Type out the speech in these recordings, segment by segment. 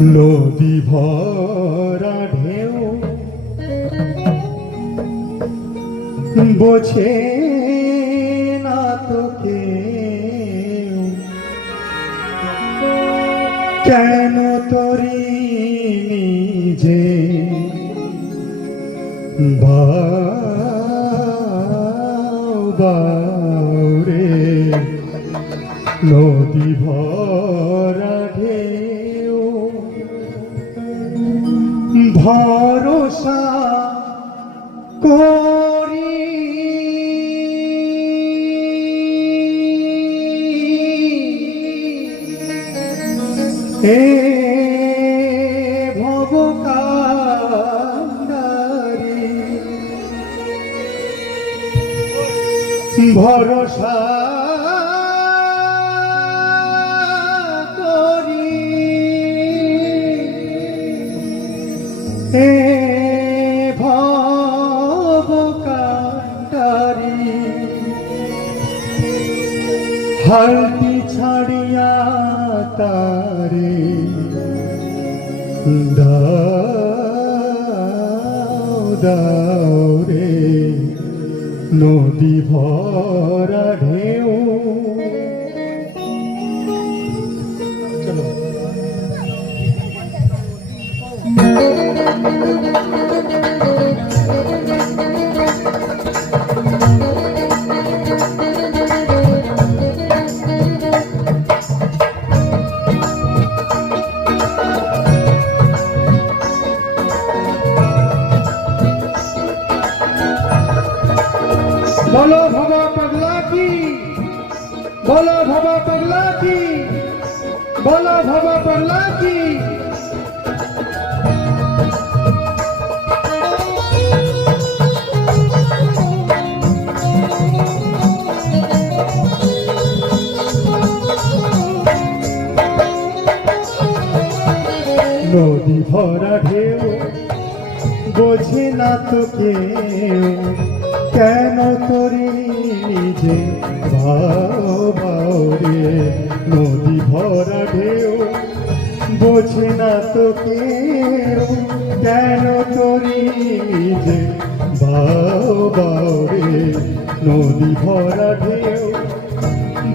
নদী ভরা ঢেউ বোঝে না তোকে, কেন তোরি নিজে বাউরে নদী ভরা ঢেউ ভরসা করি এ ভব কান্ডারি ভরসা করি এ ভব কান্ডারি হালটি ছাড়িয়া তারে দাও দাও রে নদী ভরা ঢেউ। চলো बोलो भवा पगला की, बोलो भवा पगला की, बोलो भवा पगला की। নদী ভরা ঢেউ বোঝে না তো কেউ, কেন তোরে নিজে বাউরে নদী ভরা ঢেউ বোঝে না তো কেউ, কেন তোরে নিজে বাউরে নদী ভরা ঢেউ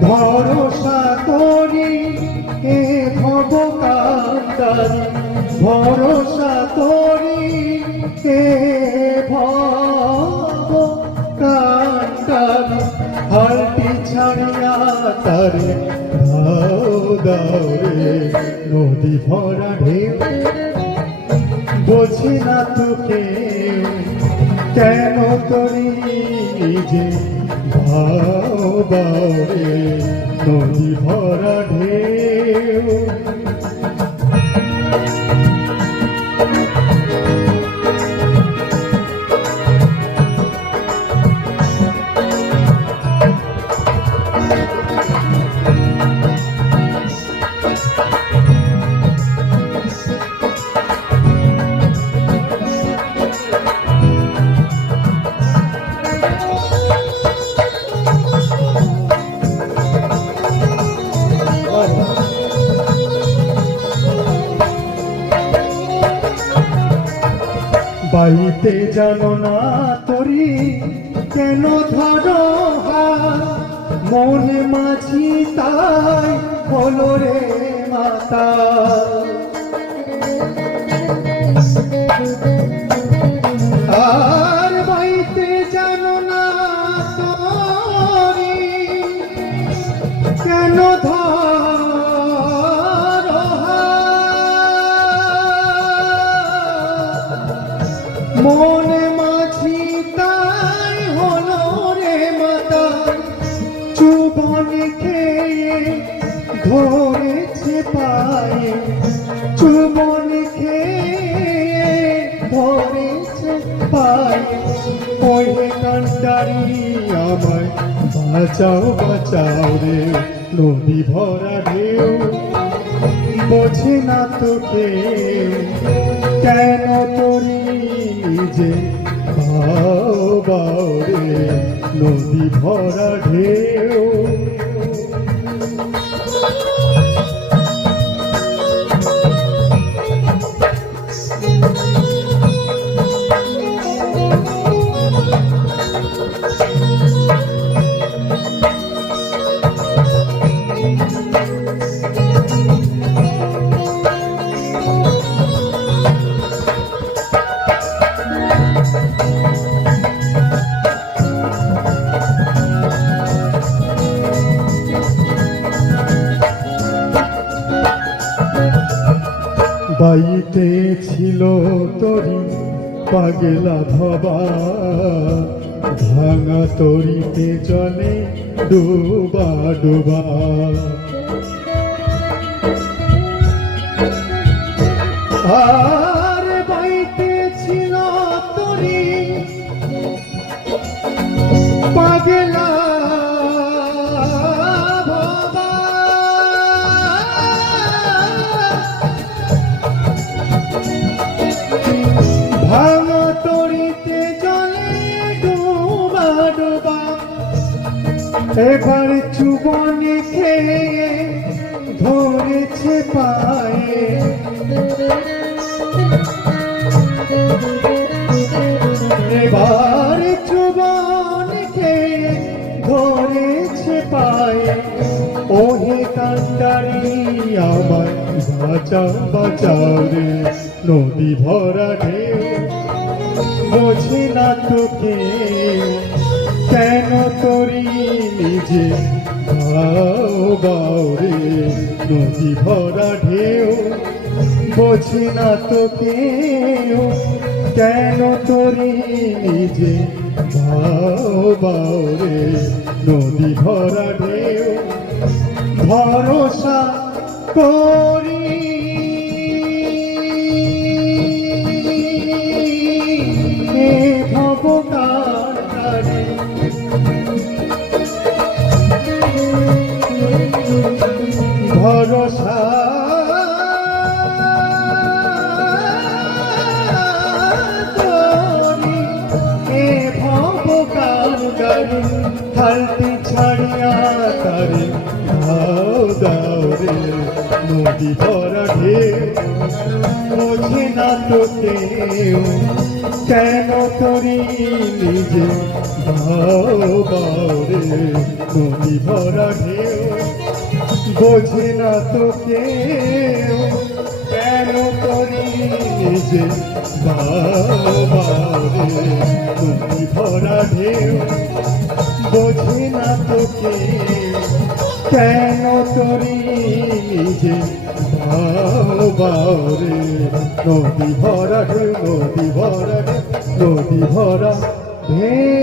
ভরসা করি এ ভব কান্ডারি ভরসা করি এ ভব কান্ডারি হালটি ছাড়িয়া তারে দাও দাও রে নদী ভরা ঢেউ বোঝে না তোকে, কেন তোরি নিজে বাও বাও রে নদী ভরা ঢেউ। বাড়িতে জানো না তোরি কেন ধরো মনে মাঝি তাই হলো রে মাতা, আর বাড়িতে জানো না তোরি কেন মনে মাঝি তাই হলো রে মাতা, চুবনে খেয়ে ধরেছে পায়ে, চুবনে খেয়ে ধরেছে পায়ে, ওই কান্ডারি আমায় বাঁচাও বাঁচাও রে নদী ভরা ঢেউ বোঝে না তোকে, কেন তোরি নিজে বাও বাও রে নদী ভরা ঢেউ। বাইতে ছিল তরি পাগলা ভবা, ভাঙা তরিতে জলে ডুবা ডুবা। আর বাইতে ছিল তরি পাগলা ভবা, ভাঙা তরিতে জলে ডুবা ডুবা। এবার চুবনে খেয়ে ধরেছে পায়ে, এবার চুবন খেয়ে ধরেছে পায়ে। ওহে কান্ডারি আমার বাঁচাও বাঁচাও রে, নদী ভরা ঢেউ বোঝে না তোকে, কেন তরি নিজে বাও বাও রে, নদী ভরা ঢেউ বোঝে না তোকে, কেন তরি নিজে বাও বাও রে, নদী ভরা ঢেউ। ভরসা করি হে ভবতারে, ভরসা করি হে ভবতারে। হালটি ছাড়িয়া তারে দাও দাও রে, নদী ভরা ঢেউ বোঝে না তোকে, কেন তরি নিজে বাও বাও রে, নদী ভরা ঢেউ বোঝে না তোকে, কেন তরি নিজে বাও বাও রে, নদী ভরা ঢেউ বোঝে না তোকে, কেন তরি নিজে বাও বাও রে, নদী ভরা ঢেউ, নদী ভরা ঢেউ, নদী ভরা ঢেউ।